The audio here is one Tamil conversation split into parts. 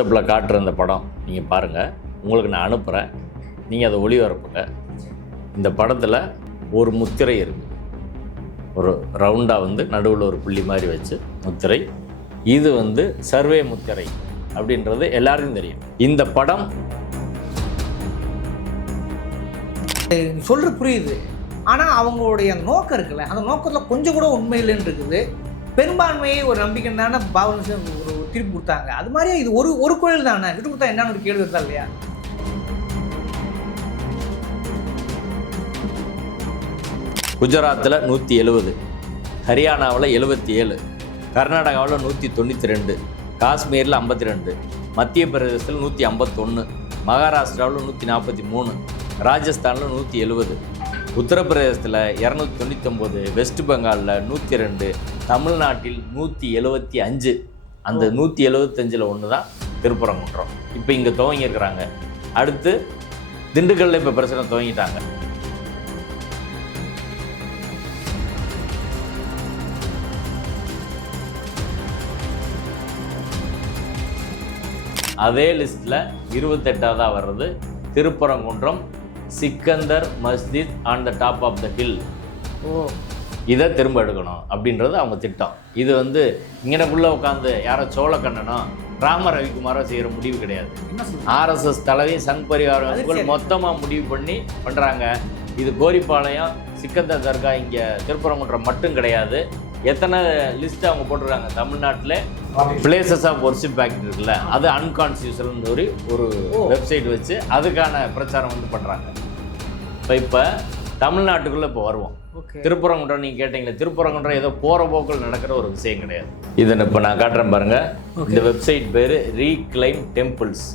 வாட்ஸ்அப்பில் காட்டுற இந்த படம் நீங்கள் பாருங்கள், உங்களுக்கு நான் அனுப்புகிறேன், நீங்கள் அதை ஒளிபரப்புங்க. இந்த படத்தில் ஒரு முத்திரை இருக்குது, ஒரு ரவுண்டாக நடுவில் ஒரு புள்ளி மாதிரி வச்சு முத்திரை. இது சர்வே முத்திரை அப்படின்றது எல்லாருக்கும் தெரியும். இந்த படம் சொல்கிற புரியுது, ஆனால் அவங்களுடைய நோக்கம் இருக்குல்ல, அந்த நோக்கத்தில் கொஞ்சம் கூட உண்மை இல்லைன்னு இருக்குது. பெரும்பான்மையை ஒரு நம்பிக்கை தானே பாவன் ஒரு தீர்ப்பு கொடுத்தாங்க. அது மாதிரியே இது ஒரு கோயில் தானே விட்டு கொடுத்தா என்னன்னு ஒரு கேள்வி இருந்தா இல்லையா? குஜராத்தில் 170, ஹரியானாவில் 77, கர்நாடகாவில் 192, காஷ்மீரில் 52, மத்திய பிரதேசத்தில் 151, மகாராஷ்டிராவில் 143, ராஜஸ்தானில் 170, உத்தரப்பிரதேசத்தில் 299, வெஸ்ட் பெங்காலில் 102, தமிழ்நாட்டில் 175. அந்த 175ல் ஒன்று தான் திருப்பரங்குன்றம். இப்போ இங்கே துவங்கியிருக்கிறாங்க. அடுத்து திண்டுக்கல்ல இப்போ பிரச்சனை துவங்கிட்டாங்க. அதே லிஸ்ட்டில் 28ஆவதாக வர்றது Thiruparankundram Sikandar Masjid on the top of the hill. இதை திரும்ப எடுக்கணும் அப்படின்றது அவங்க திட்டம். இது இங்கனக்குள்ளே உட்காந்து யாரோ சோழக்கண்ணனோ ராம ரவிக்குமாரோ செய்கிற முடிவு கிடையாது. ஆர்எஸ்எஸ் தலைவி சங் பரிவாரம் மொத்தமாக முடிவு பண்ணி பண்ணுறாங்க. இது கோரிப்பாளையம் சிக்கந்தர் தர்கா இங்கே திருப்பரங்குன்றம் மட்டும் கிடையாது. எத்தனை லிஸ்ட் அவங்க போட்டுருக்காங்க தமிழ்நாட்டில் பிளேசஸ் ஆஃப் ஒர்ஷிப் பேக்ட் இருக்குல்ல, அது அன்கான்ஸ்டியூஷனல் ஒரு வெப்சைட் வச்சு அதுக்கான பிரச்சாரம் பண்ணுறாங்க. இப்போ தமிழ்நாட்டுக்குள்ளே இப்போ வருவோம். திருப்பரங்குன்றம் நீங்கள் கேட்டீங்களே, திருப்பரங்குன்றம் ஏதோ போகிற போக்கில் நடக்கிற ஒரு விஷயம் கிடையாது. இதை இப்போ நான் காட்டுறேன் பாருங்கள். இந்த வெப்சைட் பேர் reclaim temples,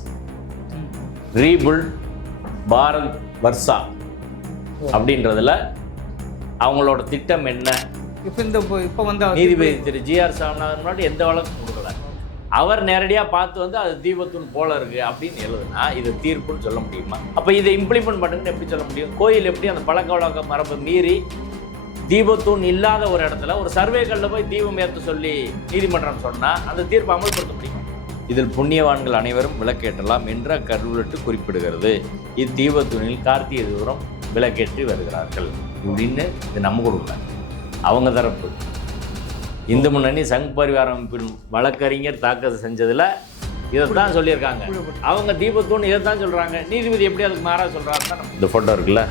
rebuild Bharat Varsha அப்படின்றதுல அவங்களோட திட்டம் என்ன. இப்போ நீதிபதி திரு ஜிஆர் சாமிநாதன் முன்னாடி எந்த வழக்கும் கொடுக்கல. அவர் நேரடியாக பார்த்து அது தீபத்தூண் போல இருக்குது அப்படின்னு எழுதுனா இது தீர்ப்புன்னு சொல்ல முடியுமா? அப்போ இதை இம்ப்ளிமெண்ட் பண்ணுங்கன்னு எப்படி சொல்ல முடியும்? கோயில் எப்படி அந்த பழக்க வழக்க மரபை மீறி தீபத்தூண் இல்லாத ஒரு இடத்துல ஒரு சர்வேகளில் போய் தீபம் ஏற்ற சொல்லி நீதிமன்றம் சொன்னால் அந்த தீர்ப்பை அமல்படுத்த முடியும்? இதில் புண்ணியவான்கள் அனைவரும் விளக்கேற்றலாம் என்ற கருவிட்டு குறிப்பிடுகிறது. இத்தீபத்தூணில் கார்த்திகை தூரம் விளக்கேற்றி வருகிறார்கள் அப்படின்னு இது நம்ம கொடுக்கல, அவங்க தரப்பு. இந்து முன்னணி சங் பரிவார அமைப்பின் வழக்கறிஞர் தாக்கல் செஞ்சதில் இதைத்தான் சொல்லியிருக்காங்க. அவங்க தீபத்தூண் இதைத்தான் சொல்கிறாங்க. நீதிபதி எப்படி அதுக்கு மாறாக சொல்கிறாருன்னா, இந்த ஃபோட்டோ இருக்குல்ல,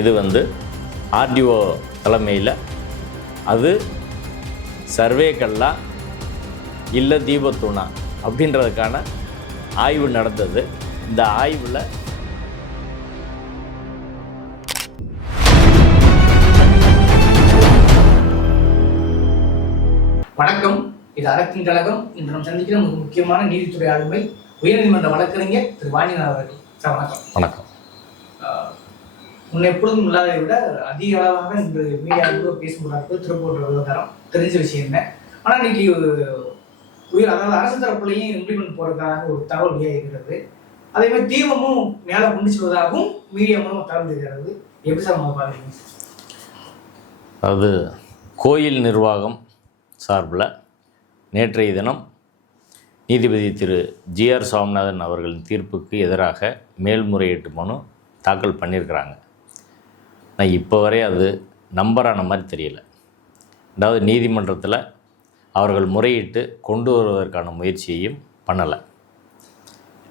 இது ஆர்டிஓ தலைமையில் அது சர்வேக்கல்லா இல்லை தீபத்தூணா அப்படின்றதுக்கான ஆய்வு நடந்தது. இந்த ஆய்வில் வணக்கம், இது அறத்தின் கழகம். இன்று நாம் சந்திக்கிற முக்கியமான நீதித்துறை ஆளுமை உயர்நீதிமன்ற வழக்கறிஞர் திரு வாணிநாதன் அவர்கள். சார் வணக்கம். வணக்கம். முன்ன எப்பொழுதும் இல்லாததை விட அதிக அளவாக இன்று மீடியாவில் பேசுகிறார்கள். திருப்பூர் விவகாரம் தெரிஞ்ச விஷயம் என்ன, ஆனால் இன்னைக்கு அதாவது அரசு தரப்புலையும் இம்ப்ளிமெண்ட் போறதுக்காக ஒரு தகவல் வெளியாகிறது. அதே மாதிரி தீபமும் மேலே கொண்டு செல்வதாகவும் மீடியா மூலமாக தகவல் தெரிகிறது. எப்படி சார் நம்ம பார்க்குறீங்க? அது கோயில் நிர்வாகம் சார்பில் நேற்றைய தினம் நீதிபதி திரு ஜிஆர் சாமிநாதன் அவர்களின் தீர்ப்புக்கு எதிராக மேல்முறையீட்டு மனு தாக்கல் பண்ணியிருக்கிறாங்க. நான் இப்போ வரை அது நம்பரான மாதிரி தெரியல. அதாவது நீதிமன்றத்தில் அவர்கள் முறையிட்டு கொண்டு வருவதற்கான முயற்சியையும் பண்ணலை.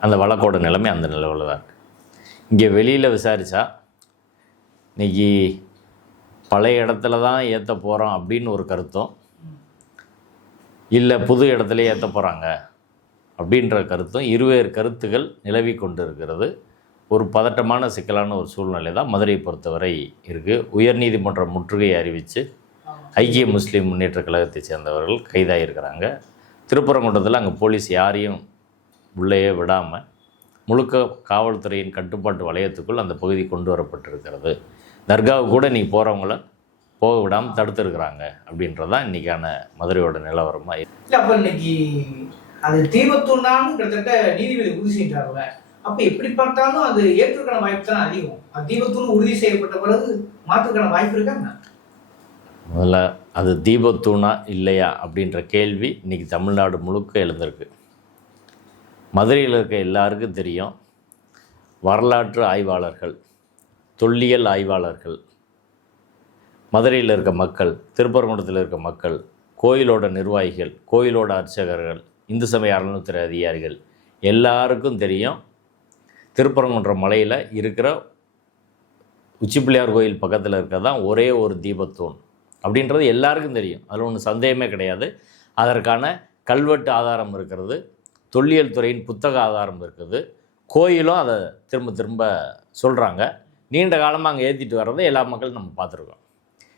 அந்த வழக்கோட நிலைமை அந்த நிலவில் தான் இருக்குது. இங்கே வெளியில் விசாரித்தா இன்றைக்கி பழைய இடத்துல தான் ஏற்ற போகிறோம் அப்படின்னு ஒரு கருத்தும், இல்லை புது இடத்துல ஏற்ற போகிறாங்க அப்படின்ற கருத்தும், இருவேறு கருத்துகள் நிலவி கொண்டு இருக்கிறது. ஒரு பதட்டமான சிக்கலான ஒரு சூழ்நிலை தான் மதுரையை பொறுத்தவரை இருக்குது. உயர்நீதிமன்றம் முற்றுகையை அறிவித்து ஐக்கிய முஸ்லீம் முன்னேற்ற கழகத்தை சேர்ந்தவர்கள் கைதாகியிருக்கிறாங்க. திருப்பரங்குன்றத்தில் அங்கே போலீஸ் யாரையும் உள்ளேயே விடாமல் முழுக்க காவல்துறையின் கட்டுப்பாட்டு வளையத்துக்குள் அந்த பகுதி கொண்டு வரப்பட்டிருக்கிறது. தர்காவுக்கு கூட இன்றைக்கி போகிறவங்கள போக விடாமல் தடுத்துருக்குறாங்க அப்படின்றதான் இன்றைக்கான மதுரையோட நிலவரமாக இல்லை. அப்போ இன்னைக்கு அது தீபத்தூண்டான்னு கிட்டத்தட்ட நீதிபதி உறுதி செஞ்சாங்க. அப்போ எப்படி பார்த்தாலும் அது ஏற்றுக்கான வாய்ப்பு தான் அதிகம். அது தீபத்தூண் உறுதி செய்யப்பட்ட பிறகு மாற்றுக்கான வாய்ப்பு இருக்காங்க. முதல்ல அது தீபத்தூணா இல்லையா அப்படின்ற கேள்வி இன்றைக்கி தமிழ்நாடு முழுக்க எழுந்திருக்கு. மதுரையில் இருக்க எல்லாருக்கும் தெரியும், வரலாற்று ஆய்வாளர்கள், தொல்லியல் ஆய்வாளர்கள், மதுரையில் இருக்க மக்கள், திருப்பரங்குன்றத்தில் இருக்க மக்கள், கோயிலோட நிர்வாகிகள், கோயிலோட அர்ச்சகர்கள், இந்து சமய அறநிலையத்துறை அதிகாரிகள் எல்லாருக்கும் தெரியும், திருப்பரங்குன்றம் மலையில் இருக்கிற உச்சிப்பிள்ளையார் கோயில் பக்கத்தில் இருக்கிறதான் ஒரே ஒரு தீபத்தூண் அப்படின்றது எல்லாருக்கும் தெரியும். அதில் ஒன்றும் சந்தேகமே கிடையாது. அதற்கான கல்வெட்டு ஆதாரம் இருக்கிறது, தொல்லியல் துறையின் புத்தக ஆதாரம் இருக்குது, கோயிலும் அதை திரும்ப திரும்ப சொல்கிறாங்க. நீண்ட காலமாக அங்கே ஏற்றிட்டு வர்றதை எல்லா மக்களும் நம்ம பார்த்துருக்கோம்.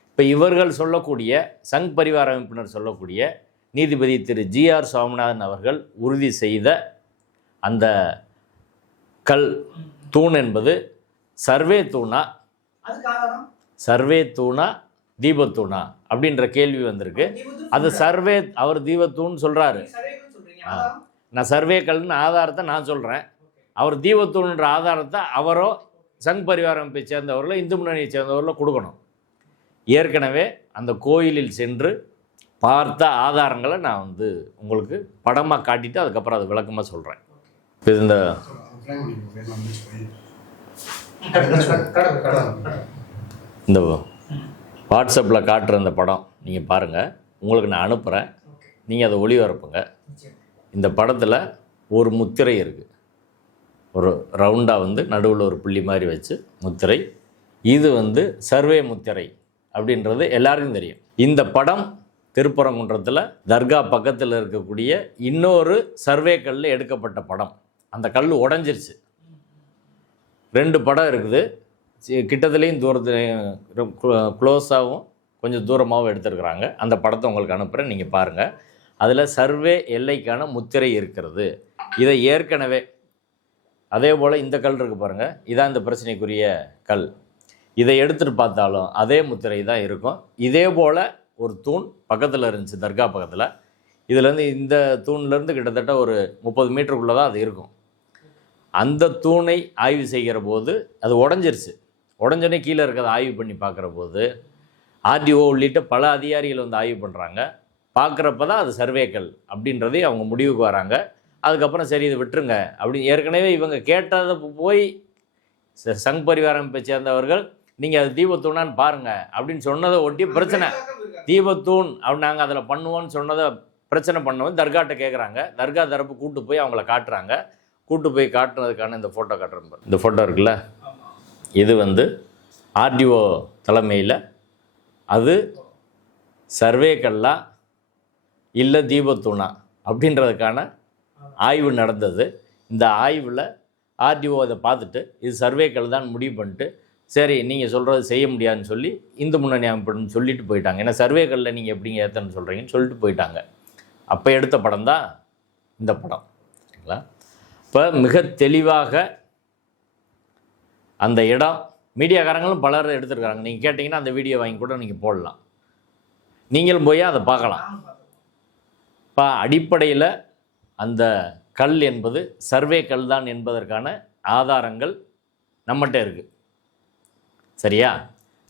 இப்போ இவர்கள் சொல்லக்கூடிய சங் பரிவார அமைப்பினர் சொல்லக்கூடிய நீதிபதி திரு ஜி.ஆர். சுவாமிநாதன் அவர்கள் உறுதி செய்த அந்த கல் தூண் என்பது சர்வே தூணா, சர்வே தூணா தீபத்தூணா அப்படின்ற கேள்வி வந்திருக்கு. அது சர்வே, அவர் தீபத்தூண் சொல்கிறாரு, நான் சர்வே கல்னு ஆதாரத்தை நான் சொல்கிறேன், அவர் தீபத்தூண்ன்ற ஆதாரத்தை அவரோ சங் பரிவார அமைப்பை சேர்ந்தவர்களோ இந்து முன்னணியை சேர்ந்தவர்களோ கொடுக்கணும். ஏற்கனவே அந்த கோயிலில் சென்று பார்த்த ஆதாரங்களை நான் உங்களுக்கு படமாக காட்டிட்டு அதுக்கப்புறம் அது விளக்கமாக சொல்கிறேன். இந்த இந்த வாட்ஸ்அப்பில் காட்டுற இந்த படம் நீங்கள் பாருங்கள், உங்களுக்கு நான் அனுப்புகிறேன், நீங்கள் அதை ஒளிபரப்புங்க. இந்த படத்தில் ஒரு முத்திரை இருக்குது, ஒரு ரவுண்டாக நடுவில் ஒரு புள்ளி மாதிரி வச்சு முத்திரை. இது சர்வே முத்திரை அப்படின்றது எல்லாருக்கும் தெரியும். இந்த படம் திருப்பரங்குன்றத்தில் தர்கா பக்கத்தில் இருக்கக்கூடிய இன்னொரு சர்வே கல்லில் எடுக்கப்பட்ட படம். அந்த கல் உடஞ்சிருச்சு. 2 படம் இருக்குது, கிட்டத்துலேயும் தூரத்துலேயும் க்ளோஸாகவும் கொஞ்சம் தூரமாகவும் எடுத்துருக்குறாங்க. அந்த படத்தை உங்களுக்கு அனுப்புகிறேன், நீங்கள் பாருங்கள். அதில் சர்வே எல்லைக்கான முத்திரை இருக்கிறது. இதை ஏற்கனவே அதே போல் இந்த கல் இருக்குது பாருங்கள், இதான் இந்த பிரச்சனைக்குரிய கல். இதை எடுத்துகிட்டு பார்த்தாலும் அதே முத்திரை தான் இருக்கும். இதே போல் ஒரு தூண் பக்கத்தில் இருந்துச்சு, தர்கா பக்கத்தில். இதுலேருந்து இந்த தூண்லேருந்து கிட்டத்தட்ட ஒரு 30 மீட்டருக்குள்ளே தான் அது இருக்கும். அந்த தூணை ஆய்வு செய்கிற போது அது உடஞ்சிருச்சு. உடஞ்சோடனே கீழே இருக்கிறத ஆய்வு பண்ணி பார்க்குற போது ஆர்டிஓ உள்ளிட்ட பல அதிகாரிகள் ஆய்வு பண்ணுறாங்க. பார்க்குறப்ப தான் அது சர்வேக்கல் அப்படின்றதே அவங்க முடிவுக்கு வராங்க. அதுக்கப்புறம் சரி இதை விட்டுருங்க அப்படின்னு ஏற்கனவே இவங்க கேட்டதை போய் சங் பரிவார அமைப்பை சேர்ந்தவர்கள் நீங்கள் அது தீபத்தூணான்னு பாருங்கள் அப்படின்னு சொன்னதை ஒட்டி பிரச்சனை. தீபத்தூண் அப்படி நாங்கள் அதில் பண்ணுவோன்னு சொன்னதை பிரச்சனை பண்ணவன் தர்காட்ட கேட்குறாங்க. தர்கா தரப்பு கூட்டு போய் அவங்கள காட்டுறாங்க. கூட்டு போய் காட்டுனதுக்கான இந்த ஃபோட்டோ காட்டுறேன். இந்த ஃபோட்டோ இருக்குல்ல, இது ஆர்டிஓ தலைமையில் அது சர்வேக்கல்லா இல்லை தீபத்தூணா அப்படின்றதுக்கான ஆய்வு நடந்தது. இந்த ஆய்வில் ஆர்டிஓ அதை பார்த்துட்டு இது சர்வேக்கல் தான் முடிவு பண்ணிட்டு சரி நீங்கள் சொல்கிறது செய்ய முடியாதுன்னு சொல்லி இந்து முன்னணி அமைப்புன்னு சொல்லிட்டு போயிட்டாங்க. ஏன்னா சர்வேக்கல்லில் நீங்கள் எப்படிங்க ஏற்றன்னு சொல்கிறீங்கன்னு சொல்லிட்டு போயிட்டாங்க. அப்போ எடுத்த படம் தான் இந்த படம், சரிங்களா? இப்போ மிக தெளிவாக அந்த இடம் மீடியாக்காரங்களும் பலர் எடுத்துருக்காங்க. நீங்கள் கேட்டிங்கன்னா அந்த வீடியோ வாங்கி கூட நீங்கள் போடலாம், நீங்களும் போய் அதை பார்க்கலாம். இப்போ அடிப்படையில் அந்த கல் என்பது சர்வே கல் தான் என்பதற்கான ஆதாரங்கள் நம்மகிட்ட இருக்குது, சரியா?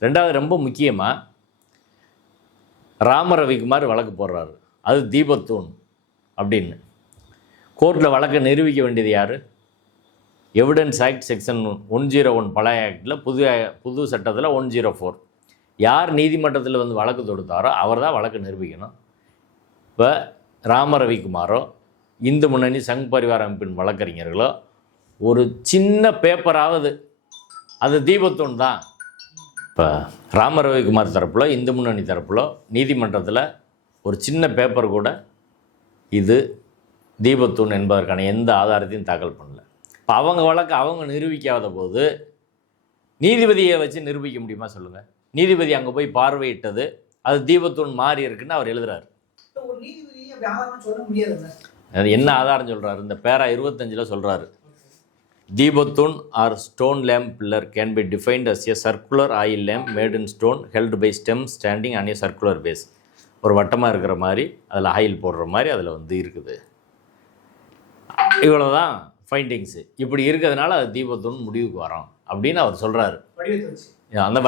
ரெண்டாவது ரொம்ப முக்கியமாக ரவிக்குமார் வழக்கு போடுறாரு, அது தீபத்தூண் அப்படின்னு. கோர்ட்டில் வழக்கை நிரூபிக்க வேண்டியது யார்? எவிடன்ஸ் ஆக்ட் செக்ஷன் 101 பழைய ஆக்டில் புது சட்டத்தில் 104 யார் நீதிமன்றத்தில் வழக்கு தொடுத்தாரோ அவர் தான் வழக்கு நிரூபிக்கணும். இப்போ ரவிக்குமாரோ இந்து முன்னணி சங் பரிவார அமைப்பின் வழக்கறிஞர்களோ ஒரு சின்ன பேப்பராவது அது தீபத்தூண் தான். இப்போ ரவிக்குமார் தரப்பில் இந்து முன்னணி தரப்பில் நீதிமன்றத்தில் ஒரு சின்ன பேப்பர் கூட இது தீபத்தூண் என்பதற்கான எந்த ஆதாரத்தையும் தாக்கல் பண்ணல. இப்போ அவங்க வழக்கு அவங்க நிரூபிக்காத போது நீதிபதியை வச்சு நிரூபிக்க முடியுமா சொல்லுங்கள்? நீதிபதி அங்கே போய் பார்வையிட்டது அது தீபத்தூண் மாறி இருக்குன்னு அவர் எழுதுறாரு. அது என்ன ஆதாரம் சொல்கிறாரு? இந்த பேரா 25 சொல்கிறாரு, தீபத்தூண் or stone lamp pillar can be defined as a circular oil lamp made in stone held by stem standing on a circular base. ஒரு வட்டமாக இருக்கிற மாதிரி அதில் ஆயில் போடுற மாதிரி அதில் இருக்குது. இவ்வளோதான் ஃபைண்டிங்ஸு. இப்படி இருக்கிறதுனால அது தீபத்தூண் முடிவுக்கு வரோம் அப்படின்னு அவர் சொல்கிறாரு. அந்த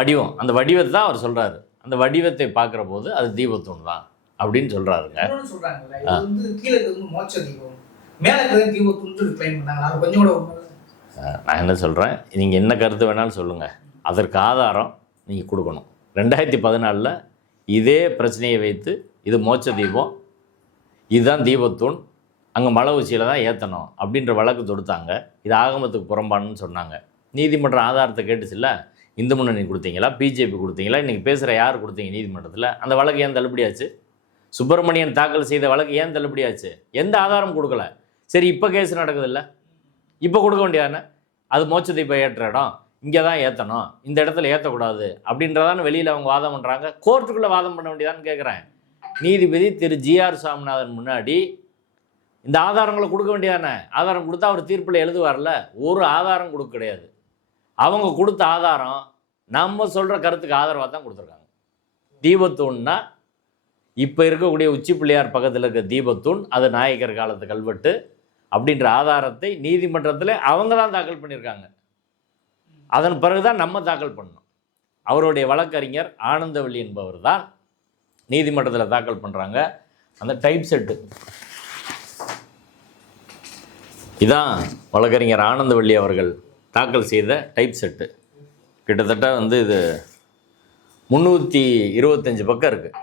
வடிவத்தை தான் அவர் சொல்கிறாரு. அந்த வடிவத்தை பார்க்குற போது அது தீபத்தூண் தான் அப்படின்னு சொல்கிறாருங்க. மேலே இருக்கிற தீபத்துன்னு கிளைம் பண்ணாங்க. அது கொஞ்சம் கூட நான் என்ன சொல்கிறேன், நீங்கள் என்ன கருத்து வேணாலும் சொல்லுங்கள், அதற்கு ஆதாரம் நீங்கள் கொடுக்கணும். 2014 இதே பிரச்சனையை வைத்து இது மோட்ச தீபம், இதுதான் தீபத்தூண், அங்கே மலை உச்சியில் தான் ஏற்றணும் அப்படின்ற வழக்கு தொடுத்தாங்க. இது ஆகமத்துக்கு புறம்பானு சொன்னாங்க. நீதிமன்ற ஆதாரத்தை கேட்டுச்சுல்ல, இந்து முன்னணி கொடுத்தீங்களா, பிஜேபி கொடுத்தீங்களா, இன்றைக்கி பேசுகிற யார் கொடுத்தீங்க நீதிமன்றத்தில்? அந்த வழக்கு ஏன் தள்ளுபடியாச்சு? சுப்பிரமணியன் தாக்கல் செய்த வழக்கு ஏன் தள்ளுபடியாச்சு? எந்த ஆதாரம் கொடுக்கல. சரி, இப்போ கேஸ் நடக்குதுல்ல, இப்போ கொடுக்க வேண்டியதானே? அது மோட்ச தீபம் ஏற்ற இடம், இங்கே தான் ஏற்றணும், இந்த இடத்துல ஏற்றக்கூடாது அப்படின்றதான வெளியில் அவங்க வாதம் பண்ணுறாங்க. கோர்ட்டுக்குள்ளே வாதம் பண்ண வேண்டியதான்னு கேட்குறேன். நீதிபதி திரு ஜிஆர் சாமிநாதன் முன்னாடி இந்த ஆதாரங்களை கொடுக்க வேண்டியதானே? ஆதாரம் கொடுத்தா அவர் தீர்ப்பில் எழுதுவார்ல. ஒரு ஆதாரம் கொடுக்க கிடையாது. அவங்க கொடுத்த ஆதாரம் நம்ம சொல்கிற கருத்துக்கு ஆதரவாக தான் கொடுத்துருக்காங்க. தீபத்தூண்னா இப்போ இருக்கக்கூடிய உச்சி பிள்ளையார் பக்கத்தில் இருக்க தீபத்தூண், அது நாயக்கர் காலத்து கல்வெட்டு அப்படின்ற ஆதாரத்தை நீதிமன்றத்தில் அவங்க தான் தாக்கல் பண்ணியிருக்காங்க. அதன் பிறகு தான் நம்ம தாக்கல் பண்ணோம். அவருடைய வழக்கறிஞர் ஆனந்தவள்ளி என்பவர் தான் நீதிமன்றத்தில் தாக்கல் பண்ணுறாங்க. அந்த டைப் செட்டு இதான் வழக்கறிஞர் ஆனந்தவள்ளி அவர்கள் தாக்கல் செய்த டைப் செட்டு. கிட்டத்தட்ட இது 325 பக்கம் இருக்குது.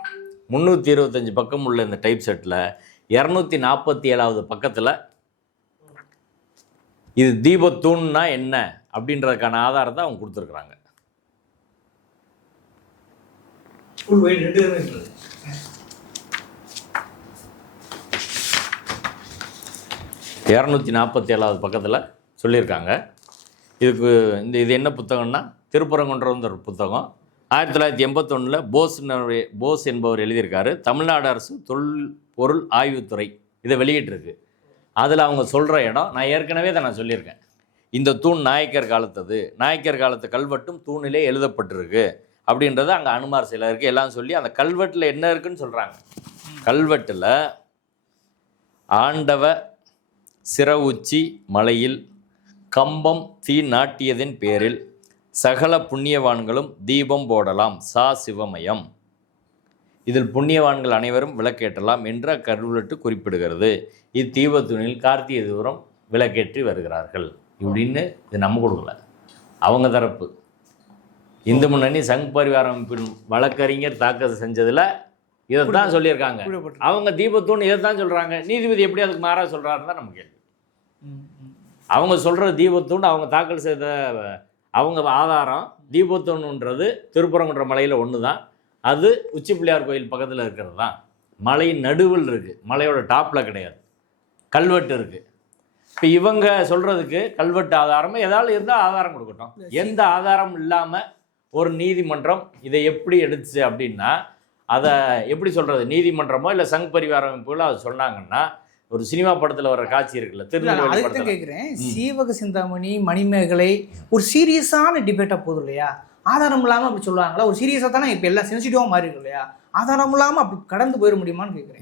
325 பக்கம் உள்ள இந்த டைப் செட்டில் 247வது பக்கத்தில் இது தீபத்தூண்னா என்ன அப்படின்றதுக்கான ஆதாரத்தை அவங்க கொடுத்துருக்குறாங்க. ஃபுல் வெயிட் 2 மீட்டர் 247வது பக்கத்தில் சொல்லியிருக்காங்க. இது என்ன புத்தகம்னா திருப்பரங்குன்றம் ஒரு புத்தகம். 1981 போஸ் என்பவர் எழுதியிருக்காரு. தமிழ்நாடு அரசு தொழில் பொருள் ஆய்வுத்துறை இதை வெளியிட்டிருக்கு. அதில் அவங்க சொல்கிற இடம் நான் ஏற்கனவே தான் நான் சொல்லியிருக்கேன். இந்த தூண் நாயக்கர் காலத்தது, நாயக்கர் காலத்து கல்வெட்டும் தூணிலே எழுதப்பட்டிருக்கு அப்படின்றது அங்கே அனுமார் சிலை இருக்குது எல்லாம் சொல்லி அந்த கல்வெட்டில் என்ன இருக்குன்னு சொல்கிறாங்க. கல்வெட்டில் ஆண்டவ சிற உச்சி மலையில் கம்பம் தீ நாட்டியதின் பேரில் சகல புண்ணியவான்களும் தீபம் போடலாம், சா சிவமயம், இதில் புண்ணியவான்கள் அனைவரும் விளக்கேற்றலாம் என்ற கல்வெட்டு குறிப்பிடுகிறது. இத்தீபத்தூணில் கார்த்திகை தூரம் விளக்கேற்றி வருகிறார்கள் இப்படின்னு இது நம்ம கொடுக்கல, அவங்க தரப்பு. இந்து முன்னணி சங் பரிவார அமைப்பின் வழக்கறிஞர் தாக்கல் செஞ்சதில் இதைத்தான் சொல்லியிருக்காங்க. அவங்க தீபத்தூண் இதைத்தான் சொல்கிறாங்க. நீதிபதி எப்படி அதுக்கு மாறாக சொல்கிறாருன்னு தான் நம்ம கேள்வி. அவங்க சொல்கிற தீபத்தூண் அவங்க தாக்கல் செய்த அவங்க ஆதாரம் தீபத்தூண்ன்றது திருப்பரங்குன்ற மலையில் ஒன்று தான். அது உச்சி பிள்ளையார் கோயில் பக்கத்தில் இருக்கிறது தான். மலையின் நடுவில் இருக்குது, மலையோட டாப்பில் கிடையாது. கல்வெட்டு இருக்குது. இப்போ இவங்க சொல்கிறதுக்கு கல்வெட்டு ஆதாரமாக ஏதாவது இருந்தால் ஆதாரம் கொடுக்கட்டும். எந்த ஆதாரம் இல்லாமல் ஒரு நீதிமன்றம் இதை எப்படி எடுத்துச்சு அப்படின்னா, அதை எப்படி சொல்கிறது, நீதிமன்றமோ இல்லை சங் பரிவார அமைப்புகளோ அது சொன்னாங்கன்னா, ஒரு சினிமா படத்தில் வர காட்சி இருக்குல்ல, திருநெல்வேலி படத்தில் கேட்குறேன். சீவக சிந்தாமணி மணிமேகலை ஒரு சீரியஸான டிபேட்டாக போதும் இல்லையா? ஆதாரம் இல்லாமல் அப்படி சொல்லுவாங்களா? ஒரு சீரியஸாக தானே இப்போ எல்லாம் சென்சிட்டிவாக மாறி இருக்கு இல்லையா? ஆதாரம் இல்லாமல் அப்படி கடந்து போயிட முடியுமான்னு கேட்குறேன்.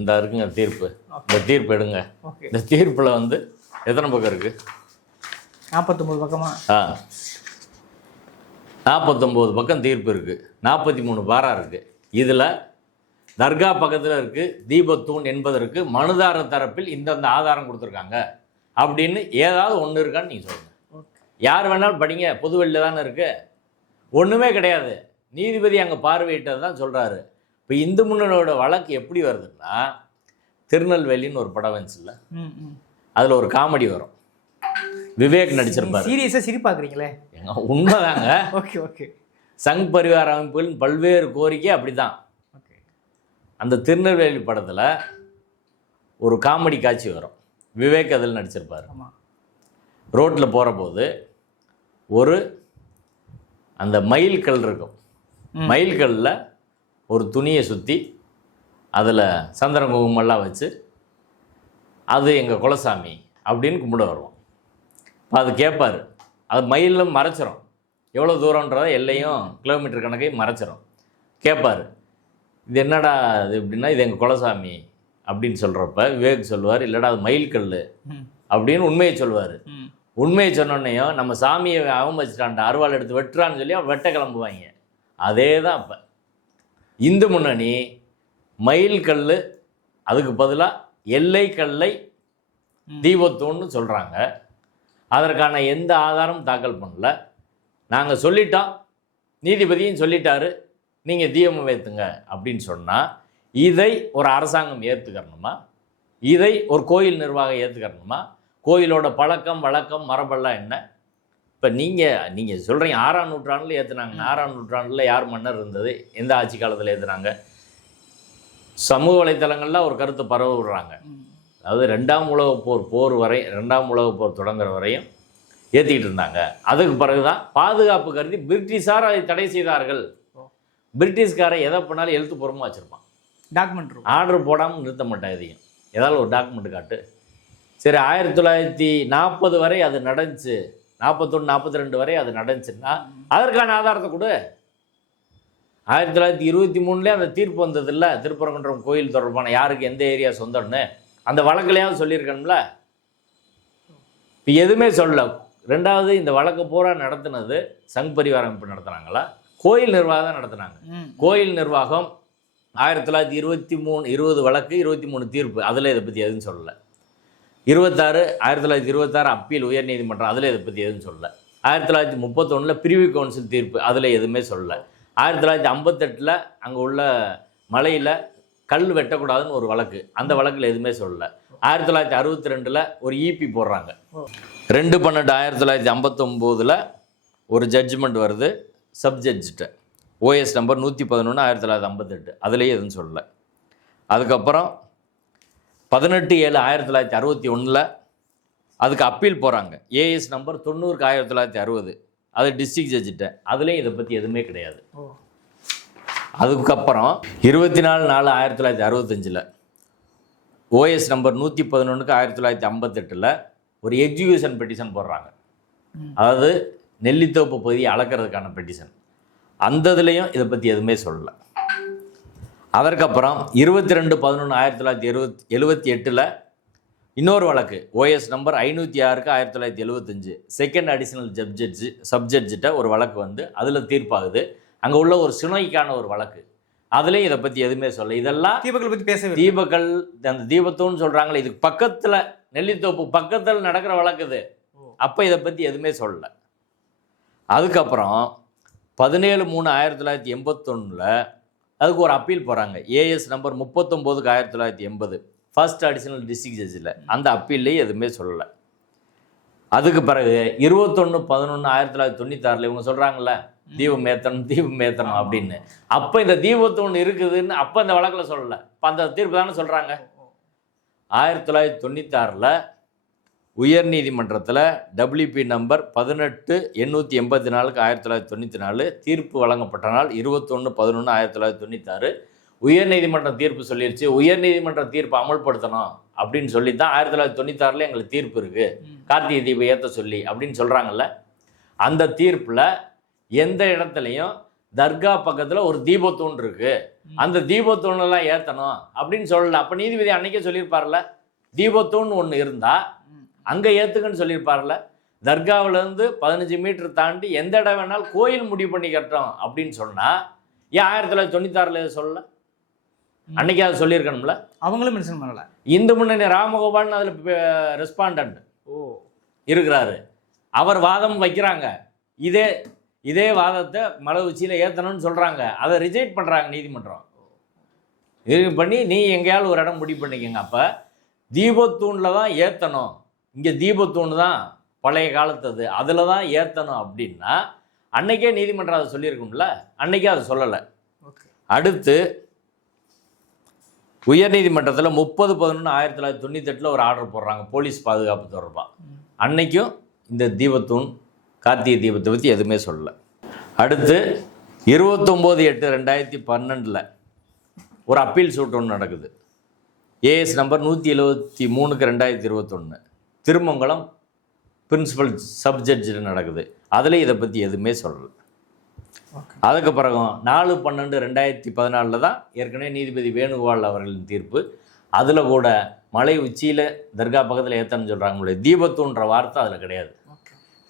இந்த இருக்குங்க தீர்ப்பு. இந்த தீர்ப்பு எடுங்க. இந்த தீர்ப்பில் எத்தனை பக்கம் இருக்குது? 49 பக்கமா? 49 பக்கம் தீர்ப்பு இருக்குது. 43 பாரா இருக்குது. இதில் தர்கா பக்கத்தில் இருக்குது தீபத்தூண் என்பதற்கு மனுதாரர் தரப்பில் இந்தந்த ஆதாரம் கொடுத்துருக்காங்க அப்படின்னு ஏதாவது ஒன்று இருக்கான்னு நீங்கள் சொல்லுங்கள். யார் வேணாலும் படிங்க, பொதுவெளியில் தானே இருக்குது. ஒன்றுமே கிடையாது. நீதிபதி அங்கே பார்வையிட்டது தான் சொல்கிறாரு. இப்போ இந்து முன்னணியோட வழக்கு எப்படி வருதுன்னா, திருநெல்வேலின்னு ஒரு படம் வந்துச்சுல்ல, அதில் ஒரு காமெடி வரும், விவேக் நடிச்சிருப்பாரு. சீரியஸாக சிரிப்பாக்குறீங்களே? உண்மைதாங்க. Okay okay. சங் பரிவார அமைப்புகளின் பல்வேறு கோரிக்கை அப்படி தான். அந்த திருநெல்வேலி படத்தில் ஒரு காமெடி காட்சி வரும், விவேக் அதில் நடிச்சிருப்பார். ரோட்டில் போகிற போது ஒரு அந்த மயில் கல் இருக்கும், மயில் கல்லில் ஒரு துணியை சுற்றி அதில் சந்திரன் குங்குமம்லாம் வச்சு அது எங்கள் குலசாமி அப்படின்னு கும்பிட வருவோம். அது கேட்பார், அது மயிலும் மறைச்சிரும், எவ்வளோ தூரன்றதை எல்லையும் கிலோமீட்டர் கணக்கையும் மறைச்சிரும். கேட்பார், இது என்னடா இது அப்படின்னா, இது எங்கள் குலசாமி அப்படின்னு சொல்கிறப்ப விவேக் சொல்லுவார், இல்லைடா அது மயில் கல் அப்படின்னு உண்மையை சொல்லுவார். உண்மையை சொன்னோன்னையும் நம்ம சாமியை அவமதிச்சிட்டான்டா, அருவாள் எடுத்து வெட்டுறான்னு சொல்லி அவன் வெட்ட கிளம்புவாங்க. அதே தான் இப்போ இந்து முன்னணி மயில் கல் அதுக்கு பதிலாக எல்லை கல்லை தீபத்தூண்னு சொல்கிறாங்க. அதற்கான எந்த ஆதாரம் தாக்கல் பண்ணல. நாங்கள் சொல்லிட்டோம், நீதிபதியும் சொல்லிட்டாரு, நீங்கள் தீபம் ஏற்றுங்க அப்படின்னு சொன்னால் இதை ஒரு அரசாங்கம் ஏற்றுக்கணுமா? இதை ஒரு கோயில் நிர்வாகம் ஏற்றுக்கணுமா? கோயிலோட பழக்கம் வழக்கம் மரபெல்லாம் என்ன? இப்போ நீங்கள் சொல்கிறீங்க 6ஆம் நூற்றாண்டில் ஏற்றுனாங்க. 6ஆம் நூற்றாண்டில் யார் மன்னர் இருந்தது? எந்த ஆட்சி காலத்தில் ஏற்றுனாங்க? சமூக வலைத்தளங்களில் ஒரு கருத்தை பரவ விடுறாங்க. அதாவது 2ஆம் உலகப் போர் வரை 2ஆம் உலகப் போர் தொடங்குற வரையும் ஏற்றிக்கிட்டு இருந்தாங்க. அதுக்கு பிறகு தான் பாதுகாப்பு கருதி பிரிட்டிஷார் அதை தடை செய்தார்கள். பிரிட்டிஷ்காரை எதை பண்ணாலும் எழுத்துப்பூர்வமாக வச்சுருப்பான். டாக்குமெண்ட் ஆர்டர் போடாமல் நிறுத்த மாட்டேன். எதையும் ஏதாவது ஒரு டாக்குமெண்ட் காட்டு. சரி, 1940 வரை அது நடந்துச்சு, 41 42 வரை அது நடந்துச்சுன்னா அதற்கான ஆதாரத்தை கொடு. 1923 அந்த தீர்ப்பு வந்தது இல்லை, திருப்பரங்குன்றம் கோயில் தொடர்பான யாருக்கு எந்த ஏரியா சொந்தம்னு அந்த வழக்கிலையாவது சொல்லியிருக்கணும்ல. இப்போ எதுவுமே சொல்ல. ரெண்டாவது, இந்த வழக்கு பூரா நடத்தினது சங் பரிவார அமைப்பு நடத்துனாங்களா? கோயில் நிர்வாகம் தான் நடத்துனாங்க. கோயில் நிர்வாகம் 1923 20 வழக்கு 23 தீர்ப்பு, அதில் இதை பற்றி எதுவும் சொல்லலை. 1926 அப்பீல் உயர்நீதிமன்றம், அதில் இதை பற்றி எதுவும் சொல்லலை. 1931 பிரிவி கவுன்சில் தீர்ப்பு, அதில் எதுவுமே சொல்லலை. 1958 அங்கே உள்ள மலையில் கல் வெட்டக்கூடாதுன்னு ஒரு வழக்கு, அந்த வழக்கில் எதுவுமே சொல்லலை. 1962 ஒரு ஈபி போடுறாங்க. 2/12/1959 ஒரு ஜட்ஜ்மெண்ட் வருது சப்ஜட்ஜிட்ட, ஓஎஸ் நம்பர் 111 1958, அதுலேயே எதுவும் சொல்லலை. அதுக்கப்புறம் 18/7/1961 அதுக்கு அப்பீல் போகிறாங்க, ஏஎஸ் நம்பர் 90/1960, அது டிஸ்ட்ரிக்ட் ஜட்ஜிட்ட, அதுலேயும் இதை பற்றி எதுவுமே கிடையாது. அதுக்கப்புறம் 24/4/1965 ஓஎஸ் நம்பர் 111/1958 ஒரு எக்ஸிக்யூஷன் பெட்டிஷன் போடுறாங்க. அதாவது நெல்லித்தோப்பு பகுதியை அளக்கிறதுக்கான பெட்டிஷன். அந்த இதுலேயும் இதை பற்றி எதுவுமே சொல்லலை. அதற்கப்புறம் 22/11/1978 இன்னொரு வழக்கு, ஓஎஸ் நம்பர் 506/1975 செகண்ட் அடிஷனல் சப்ஜட்ஜிட்ட ஒரு வழக்கு வந்து அதில் தீர்ப்பாகுது. அங்கே உள்ள ஒரு சுனைக்கான ஒரு வழக்கு, அதுலேயும் இதை பற்றி எதுவுமே சொல்ல. இதெல்லாம் தீபக்கள் பற்றி பேச, தீபக்கள் அந்த தீபத்தூன்னு சொல்கிறாங்களே, இதுக்கு பக்கத்தில் நெல்லித்தோப்பு பக்கத்தில் நடக்கிற வழக்கு இது. அப்போ இதை பற்றி எதுவுமே சொல்லலை. அதுக்கப்புறம் 17/3/1981 அதுக்கு ஒரு அப்பீல் போகிறாங்க, AS number 39/1980 first additional district ஜட்ஜில், அந்த அப்பீல்லையும் எதுவுமே சொல்லலை. அதுக்கு பிறகு 21/11/1996 இவங்க சொல்கிறாங்கல்ல தீபம் ஏற்றணும் அப்படின்னு. அப்போ இந்த தீபத்தூண் இருக்குதுன்னு அப்போ இந்த வழக்கில் சொல்லலை, இப்போ அந்த தீர்ப்பு தானே சொல்கிறாங்க. 1996 உயர்நீதிமன்றத்தில் டபிள்யூபி நம்பர் 18/884/1994 தீர்ப்பு வழங்கப்பட்ட நாள் 21/11/1996. உயர்நீதிமன்றம் தீர்ப்பு சொல்லிடுச்சு, உயர்நீதிமன்ற தீர்ப்பை அமல்படுத்தணும் அப்படின்னு சொல்லி தான் 1996 எங்களுக்கு தீர்ப்பு இருக்குது, கார்த்திகை தீபம் ஏற்ற சொல்லி அப்படின்னு சொல்கிறாங்கல்ல. அந்த தீர்ப்பில் எந்த இடத்துலையும் தர்கா பக்கத்தில் ஒரு தீபத்தூண் இருக்குது, அந்த தீபத்தூணெல்லாம் ஏற்றணும் அப்படின்னு சொல்லலை. அப்போ நீதிபதி அன்னைக்கே சொல்லியிருப்பார்ல, தீபத்தூண் ஒன்று இருந்தால் அங்கே ஏற்றுக்குன்னு சொல்லியிருப்பார்ல. தர்காவிலேருந்து 15 மீட்டர் தாண்டி எந்த இடம் வேணாலும் கோயில் முடிவு பண்ணி கட்டுறோம் அப்படின்னு சொன்னால் ஏன் 1996 சொல்லலை? அன்னைக்கு அதை சொல்லியிருக்கணும்ல. அவங்களும் மென்ஷன் பண்ணலை. இந்து முன்னணி ராமகோபால்னு அதில் ரெஸ்பாண்டன்ட் இருக்கிறாரு, அவர் வாதம் வைக்கிறாங்க. இதே வாதத்தை மலை உச்சியில் ஏற்றணும்னு சொல்கிறாங்க, அதை ரிஜெக்ட் பண்ணுறாங்க நீதிமன்றம். இது பண்ணி நீ எங்கேயாவது ஒரு இடம் முடிவு பண்ணிக்கோங்க. அப்போ தீபத்தூணில் தான் ஏற்றணும், இங்கே தீபத்தூண் தான் பழைய காலத்தது, அதில் தான் ஏற்றணும் அப்படின்னா அன்னைக்கே நீதிமன்றம் அதை சொல்லியிருக்கும்ல, அன்னைக்கே அதை சொல்லலை. அடுத்து உயர்நீதிமன்றத்தில் 30/11/1998 ஒரு ஆர்டர் போடுறாங்க போலீஸ் பாதுகாப்பு தொடர்பாக. அன்னைக்கும் இந்த தீபத்தூண் கார்த்திகை தீபத்தை பற்றி எதுவுமே சொல்லலை. அடுத்து 29/8/2012 ஒரு அப்பீல் சூட் ஒன்று நடக்குது, ஏஎஸ் நம்பர் 173/2021 திருமங்கலம் பிரின்சிபல் சப்ஜட்ஜில் நடக்குது. அதில் இதை பற்றி எதுவுமே சொல்லலை. அதுக்கு பிறகும் 4/12/2014 தான் ஏற்கனவே நீதிபதி வேணுகோபால் அவர்களின் தீர்ப்பு. அதில் கூட மலை உச்சியில் தர்கா பக்கத்தில் ஏற்றன்னு சொல்கிறாங்க, தீபத்தூன்ற வார்த்தை அதில் கிடையாது,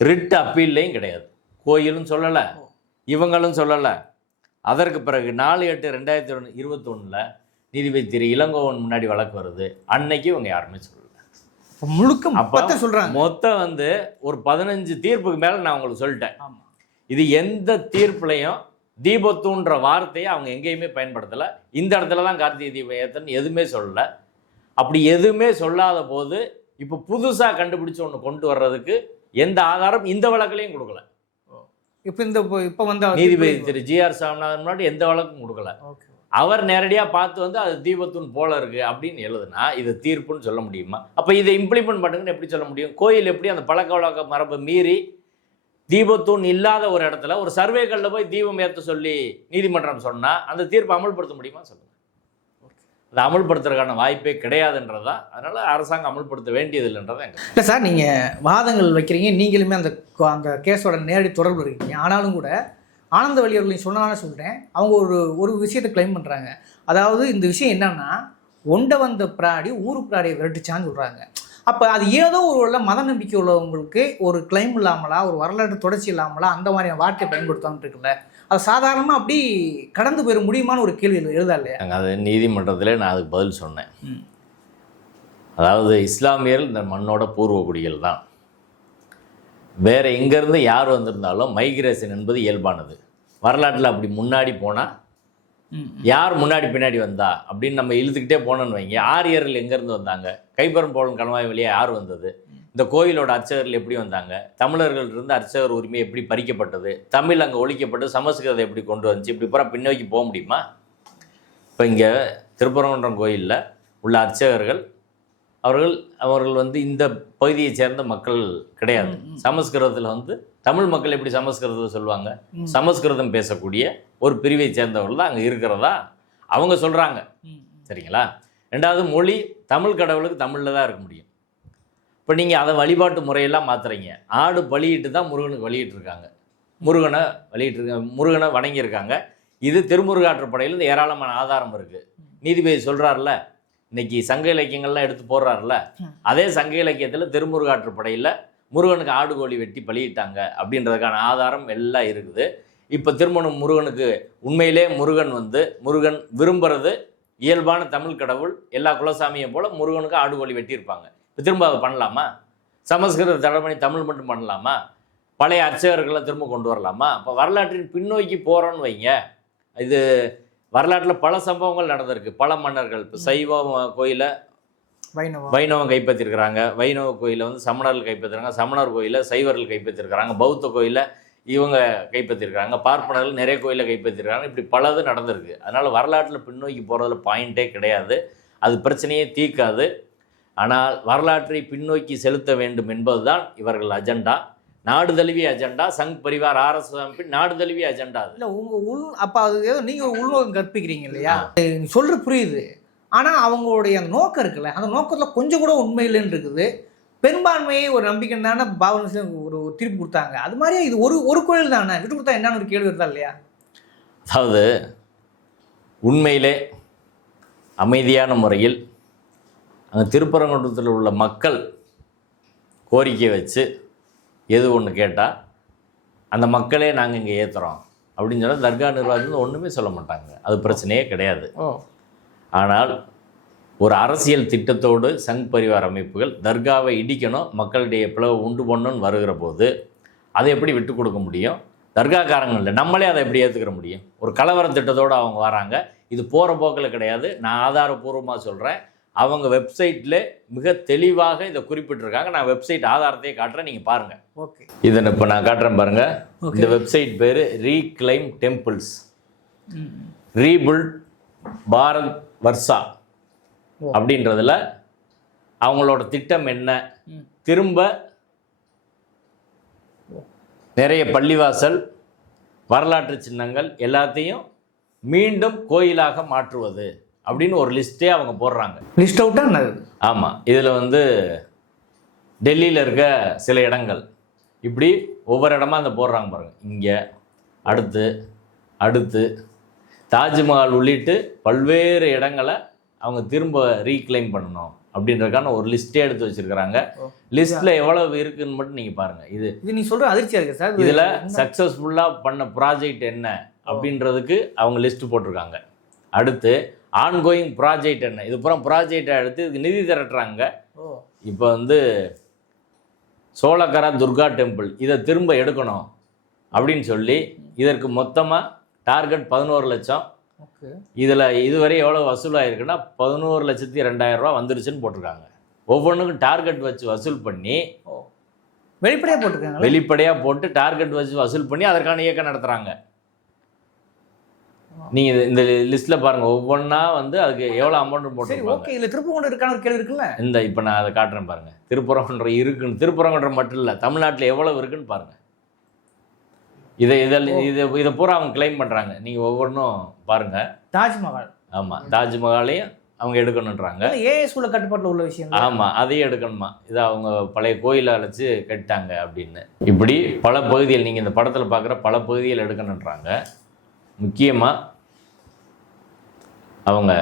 ரிட் அப்பீல்லையும் கிடையாது, கோயிலும் சொல்லலை இவங்களும் சொல்லலை. அதற்கு பிறகு 4/8/2021 நீதிபதி திரு இளங்கோவன் முன்னாடி வழக்கு வருது, அன்னைக்கு இவங்க யாருமே சொல்லலை. முழுக்க அப்ப அப்பத்தை சொல்றாங்க. மொத்தம் வந்து ஒரு 15 தீர்ப்புக்கு மேல நான் உங்களுக்கு சொல்லிட்டேன். ஆமா. இது எந்த தீர்ப்புலையும் தீபத்தூன்ற வார்த்தையை அவங்க எங்கேயுமே பயன்படுத்தலை. இந்த இடத்துல தான் கார்த்திகை தீபம் ஏத்தன்னு எதுவுமே சொல்லலை. அப்படி எதுவுமே சொல்லாத போது இப்போ புதுசாக கண்டுபிடிச்சு ஒன்று கொண்டு வர்றதுக்கு எந்த ஆதாரம் இந்த வழக்கிலையும் கொடுக்கல. இப்போ வந்து நீதிபதி திரு GR சாமிநாதன் முன்னாடி எந்த வழக்கும் கொடுக்கல. அவர் நேரடியாக பார்த்து வந்து அது தீபத்தூண் போல இருக்கு அப்படின்னு எழுதுனா இது தீர்ப்புன்னு சொல்ல முடியுமா? அப்போ இதை இம்ப்ளிமெண்ட் பண்ணுங்கன்னு எப்படி சொல்ல முடியும்? கோயில் எப்படி அந்த பழக்க வழக்க மரபை மீறி தீபத்தூண் இல்லாத ஒரு இடத்துல ஒரு சர்வேகளில் போய் தீபம் ஏற்ற சொல்லி நீதிமன்றம் சொன்னால் அந்த தீர்ப்பை அமல்படுத்த முடியுமா சொல்லுங்கள்? அதை அமல்படுத்துறதுக்கான வாய்ப்பே கிடையாதுன்றதா. அதனால் அரசாங்கம் அமல்படுத்த வேண்டியது இல்லைன்றதான் இல்லை சார். நீங்கள் வாதங்கள் வைக்கிறீங்க, நீங்களுமே அந்த கேஸோட நேரடி தொடர்பு இருக்கீங்க. ஆனாலும் கூட ஆனந்தவள்ளி அவர்களையும் சொன்னாலும் சொல்கிறேன், அவங்க ஒரு விஷயத்தை கிளைம் பண்ணுறாங்க. அதாவது இந்த விஷயம் என்னன்னா, ஒண்டை வந்த பிராடி ஊரு பிராடியை விரட்டுச்சான்னு சொல்கிறாங்க. அப்போ அது ஏதோ ஒரு மத நம்பிக்கை உள்ளவங்களுக்கு ஒரு கிளைம் இல்லாமலா, ஒரு வரலாற்று தொடர்ச்சி இல்லாமலா அந்த மாதிரியான வார்த்தையை பயன்படுத்தாமல் இருக்குல்ல, அது சாதாரணமாக அப்படி கடந்து போயிட முடியுமான்னு ஒரு கேள்வி எழுதா இல்லையா? அது நீதிமன்றத்தில் நான் அதுக்கு பதில் சொன்னேன். அதாவது இஸ்லாமியர்கள் இந்த மண்ணோட பூர்வ குடிகள் தான். வேறு எங்கேருந்து யார் வந்திருந்தாலும் மைக்ரேஷன் என்பது இயல்பானது. வரலாற்றில் அப்படி முன்னாடி போனால் யார் முன்னாடி பின்னாடி வந்தா அப்படின்னு நம்ம இழுத்துக்கிட்டே போனோன்னு வைங்க. ஆரியர்கள் எங்கேருந்து வந்தாங்க? கைப்பெரும் போலும் கணவாய் வழியாக யார் வந்தது? இந்த கோயிலோட அர்ச்சகர்கள் எப்படி வந்தாங்க? தமிழர்கள் இருந்து அர்ச்சகர் உரிமை எப்படி பறிக்கப்பட்டது? தமிழ் அங்கே ஒழிக்கப்பட்டு சமஸ்கிருதம் எப்படி கொண்டு வந்துச்சு? இப்படி பூரா பின்னோக்கி போக முடியுமா? இப்போ இங்கே திருப்பரங்குன்றம் கோயிலில் உள்ள அர்ச்சகர்கள் அவர்கள் வந்து இந்த பகுதியை சேர்ந்த மக்கள் கிடையாது. சமஸ்கிருதத்தில் வந்து தமிழ் மக்கள் எப்படி சமஸ்கிருதத்தை சொல்லுவாங்க? சமஸ்கிருதம் பேசக்கூடிய ஒரு பிரிவை சேர்ந்தவர்கள் தான் அங்கே இருக்கிறதா அவங்க சொல்கிறாங்க. சரிங்களா? ரெண்டாவது, மொழி தமிழ் கடவுளுக்கு தமிழில் தான் இருக்க முடியும். இப்போ நீங்கள் அதை வழிபாட்டு முறையெல்லாம் மாற்றுறீங்க. ஆடு பலியிட்டு தான் முருகனுக்கு வழியிட்டுருக்காங்க, முருகனை வணங்கியிருக்காங்க. இது திருமுருகாற்றுப்படையில் இந்த ஏராளமான ஆதாரம் இருக்குது. நீதிபதி சொல்கிறார்ல, இன்னைக்கு சங்க இலக்கியங்கள்லாம் எடுத்து போடுறாருல, அதே சங்க இலக்கியத்தில் திருமுருகாற்றுப்படையில் முருகனுக்கு ஆடு கோழி வெட்டி பலியிட்டாங்க அப்படின்றதுக்கான ஆதாரம் எல்லாம் இருக்குது. இப்போ திருமணம் முருகனுக்கு உண்மையிலே முருகன் விரும்புறது இயல்பான தமிழ் கடவுள், எல்லா குலசாமியும் போல் முருகனுக்கு ஆடு கோழி வெட்டியிருப்பாங்க. இப்போ திரும்ப அதை பண்ணலாமா? சமஸ்கிருத தடை பண்ணி தமிழ் மட்டும் பண்ணலாமா? பழைய அர்ச்சகர்களை திரும்ப கொண்டு வரலாமா? இப்போ வரலாற்றின் பின்னோக்கி போகிறோன்னு வைங்க. இது வரலாற்றில் பல சம்பவங்கள் நடந்திருக்கு. பல மன்னர்கள் இப்போ சைவ கோயிலை வைணவம் கைப்பற்றிருக்கிறாங்க, வைணவ கோயிலை வந்து சமணர்கள் கைப்பற்றிருக்காங்க, சமணர் கோயிலை சைவர்கள் கைப்பற்றிருக்கிறாங்க, பௌத்த கோயிலை இவங்க கைப்பற்றிருக்கிறாங்க, பார்ப்பனர்கள் நிறைய கோயிலை கைப்பற்றிருக்காங்க. இப்படி பலது நடந்திருக்கு. அதனால் வரலாற்றில் பின்னோக்கி போகிறதுல பாயிண்ட்டே கிடையாது. அது பிரச்சனையே தீர்க்காது. ஆனால் வரலாற்றை பின்னோக்கி செலுத்த வேண்டும் என்பதுதான் இவர்கள் அஜெண்டா. நாடு தழுவிய அஜெண்டா. சங் பரிவார் RS அமைப்பின் நாடு தழுவிய அஜெண்டா. அது இல்லை உங்கள் அப்போ அது ஏதோ நீங்கள் ஒரு உள்நோக்கம் கற்பிக்கிறீங்க இல்லையா? சொல்கிற புரியுது. ஆனால் அவங்களுடைய அந்த நோக்கம் இருக்குல்ல, அந்த நோக்கத்தில் கொஞ்சம் கூட உண்மை இல்லைன்னு இருக்குது. பெரும்பான்மையை ஒரு நம்பிக்கை தானே பாவனை ஒரு தீர்ப்பு கொடுத்தாங்க. அது மாதிரியே இது ஒரு கோயில் தானே விட்டு கொடுத்தா என்னன்னு ஒரு கேள்வி இருந்தா இல்லையா? அதாவது உண்மையிலே அமைதியான முறையில் அங்கே திருப்பரங்குன்றத்தில் உள்ள மக்கள் கோரிக்கை வச்சு எது ஒன்று கேட்டால் அந்த மக்களே நாங்கள் இங்கே ஏற்றுறோம் அப்படின்னு சொன்னால் தர்கா நிர்வாகத்தில் ஒன்றுமே சொல்ல மாட்டாங்க. அது பிரச்சனையே கிடையாது. ஆனால் ஒரு அரசியல் திட்டத்தோடு சங் பரிவார் அமைப்புகள் தர்காவை இடிக்கணும், மக்களுடைய பிளவை உண்டு பண்ணணும்னு வருகிற போது அதை எப்படி விட்டு கொடுக்க முடியும்? தர்காக்காரங்கள் இல்லை, நம்மளே அதை எப்படி ஏற்றுக்கிற முடியும்? ஒரு கலவர திட்டத்தோடு அவங்க வராங்க. இது போகிற போக்கில் கிடையாது. நான் ஆதாரபூர்வமாக சொல்கிறேன். அவங்க வெப்சைட்டில் மிக தெளிவாக இதை குறிப்பிட்டிருக்காங்க. நான் வெப்சைட் ஆதாரத்தையே காட்டுறேன், நீங்கள் பாருங்கள். ஓகே, இதை இப்போ நான் காட்டுறேன் பாருங்கள். இந்த வெப்சைட் பேர் reclaim temples, rebuild Bharat Varsha அப்படின்றதுல அவங்களோட திட்டம் என்ன? திரும்ப நிறைய பள்ளிவாசல், வரலாற்று சின்னங்கள் எல்லாத்தையும் மீண்டும் கோயிலாக மாற்றுவது அப்படின்னு ஒரு லிஸ்ட்டே அவங்க போடுறாங்க. லிஸ்ட் அவுட்டா? ஆமாம். இதில் வந்து டெல்லியில் இருக்க சில இடங்கள் இப்படி ஒவ்வொரு இடமா அந்த போடுறாங்க பாருங்கள். இங்கே அடுத்து தாஜ்மஹால் உள்ளிட்டு பல்வேறு இடங்களை அவங்க திரும்ப ரீக்ளைம் பண்ணணும் அப்படின்றதுக்கான ஒரு லிஸ்ட்டே எடுத்து வச்சிருக்கிறாங்க. லிஸ்ட்டில் எவ்வளவு இருக்குன்னு மட்டும் நீங்கள் பாருங்கள். இது நீ சொல்கிற அதிர்ச்சியாக இருக்குது சார். இதில் சக்ஸஸ்ஃபுல்லாக பண்ண ப்ராஜெக்ட் என்ன அப்படின்றதுக்கு அவங்க லிஸ்ட்டு போட்டிருக்காங்க. அடுத்து ஆன்கோயிங் ப்ராஜெக்ட் என்ன, இது பூரா ப்ராஜெக்டை எடுத்து இதுக்கு நிதி திரட்டுறாங்க. இப்போ வந்து சோழக்கரா துர்கா டெம்பிள் இதை திரும்ப எடுக்கணும் அப்படின்னு சொல்லி இதற்கு மொத்தமாக டார்கெட் 11 லட்சம். ஓகே. இதில் இதுவரை எவ்வளோ வசூலாயிருக்குன்னா 11,02,000 ரூபா வந்துருச்சுன்னு போட்டிருக்காங்க. ஒவ்வொன்றுக்கும் டார்கெட் வச்சு வசூல் பண்ணி வெளிப்படையாக போட்டிருக்காங்க. வெளிப்படையாக போட்டு டார்கெட் வச்சு வசூல் பண்ணி அதற்கான இயக்கம் நடத்துகிறாங்க. நீங்கள் இந்த லிஸ்ட்டில் பாருங்கள், ஒவ்வொன்றா வந்து அதுக்கு எவ்வளோ அமௌண்ட் சரி, போட்டு. ஓகே. இதில் திருப்பரங்குன்றம் இருக்கான ஒரு கேள்வி இருக்குல்ல. இந்த இப்போ நான் அதை காட்டுறேன் பாருங்கள். திருப்பரங்குன்றம் இருக்குன்னு, திருப்பரங்குன்றம் மட்டும் இல்லை, தமிழ்நாட்டில் எவ்வளவு இருக்குன்னு பாருங்கள். இதை பூரா அவங்க கிளைம் பண்ணுறாங்க. நீங்கள் ஒவ்வொன்றும் பாருங்கள். தாஜ்மஹால். ஆமாம், தாஜ்மஹாலையும் அவங்க எடுக்கணுன்றாங்க. ஏஎஸ் உள்ள கட்டுப்பாட்டில் உள்ள விஷயம். ஆமாம், அதையும் எடுக்கணுமா. இதை அவங்க பழைய கோயிலை அழைச்சி கட்டாங்க அப்படின்னு. இப்படி பல பகுதிகள் நீங்கள் இந்த படத்தில் பார்க்குற பல பகுதிகள் எடுக்கணுன்றாங்க. முக்கியமாக அவங்க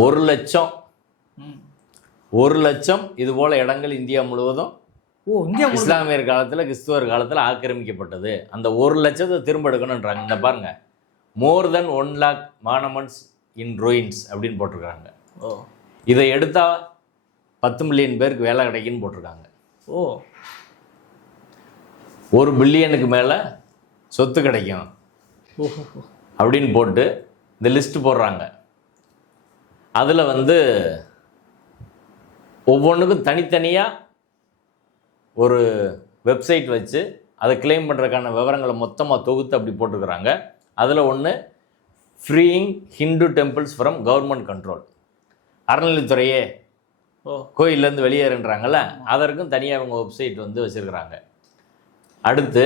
1,00,000 இது போல இடங்கள் இந்தியா முழுவதும் இஸ்லாமியர் காலத்தில் கிறிஸ்துவர் காலத்தில் ஆக்கிரமிக்கப்பட்டது. அந்த 1,00,000 திரும்ப எடுக்கணுன்றாங்க. இந்த பாருங்க, மோர் தென் 1 lakh மானமெண்ட்ஸ் இன் ரூயின்ஸ் அப்படின்னு போட்டிருக்காங்க. இதை எடுத்தால் 10 மில்லியன் பேருக்கு வேலை கிடைக்குன்னு போட்டிருக்காங்க. 1 பில்லியனுக்கு மேலே சொத்து கிடைக்கும் அப்படின்னு போட்டு இந்த லிஸ்ட் போடுறாங்க. அதில் வந்து ஒவ்வொன்றுக்கும் தனித்தனியாக ஒரு வெப்சைட் வச்சு அதை கிளைம் பண்ணுறதுக்கான விவரங்களை மொத்தமாக தொகுத்து அப்படி போட்டுக்கிறாங்க. அதில் ஒன்று freeing Hindu temples from government control. அறநிலைத்துறையே கோயிலேருந்து வெளியேறுன்றாங்கல்ல, அதற்கும் தனியாக அவங்க வெப்சைட் வந்து வச்சுருக்கிறாங்க. அடுத்து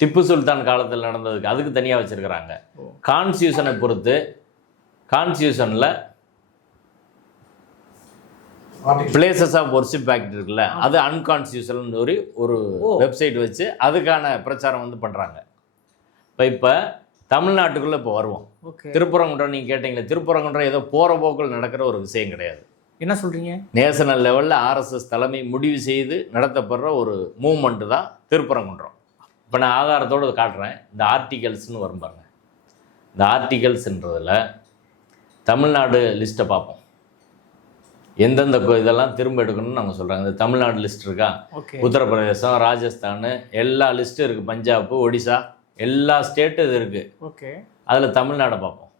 திப்பு சுல்தான் காலத்தில் நடந்ததுக்கு அதுக்கு தனியாக வச்சுருக்கிறாங்க. கான்ஸ்டியூஷனை பொறுத்து கான்ஸ்டியூஷனில் பிளேசஸ் ஆஃப் ஒர்ஷிப் ஆக்ட் இருக்குல்ல, அது அன்கான்ஸ்டியூஷன் ஒரு வெப்சைட் வச்சு அதுக்கான பிரச்சாரம் வந்து பண்ணுறாங்க. இப்போ தமிழ்நாட்டுக்குள்ளே இப்போ வருவோம். திருப்பரங்குன்றம் நீங்கள் கேட்டீங்களே, திருப்பரங்குன்றம் ஏதோ போகிற போக்கில் நடக்கிற ஒரு விஷயம் கிடையாது. என்ன சொல்கிறீங்க? நேஷனல் லெவலில் ஆர்எஸ்எஸ் தலைமை முடிவு செய்து நடத்தப்படுற ஒரு மூவ்மெண்ட்டு தான் திருப்பரங்குன்றம். இப்போ நான் ஆதாரத்தோடு காட்டுறேன். இந்த ஆர்டிகல்ஸ்னு வரும் பாருங்க. இந்த ஆர்டிகல்ஸ்ன்றதில் தமிழ்நாடு லிஸ்ட்டை பார்ப்போம். எந்தெந்த இதெல்லாம் திரும்ப எடுக்கணும்னு நாங்கள் சொல்கிறாங்க. இந்த தமிழ்நாடு லிஸ்ட் இருக்கா, உத்தரப்பிரதேசம், ராஜஸ்தான், எல்லா லிஸ்ட்டும் இருக்குது. பஞ்சாப், ஒடிசா, எல்லா ஸ்டேட்டும் இது இருக்குது. ஓகே. அதில் தமிழ்நாடை பார்ப்போம்.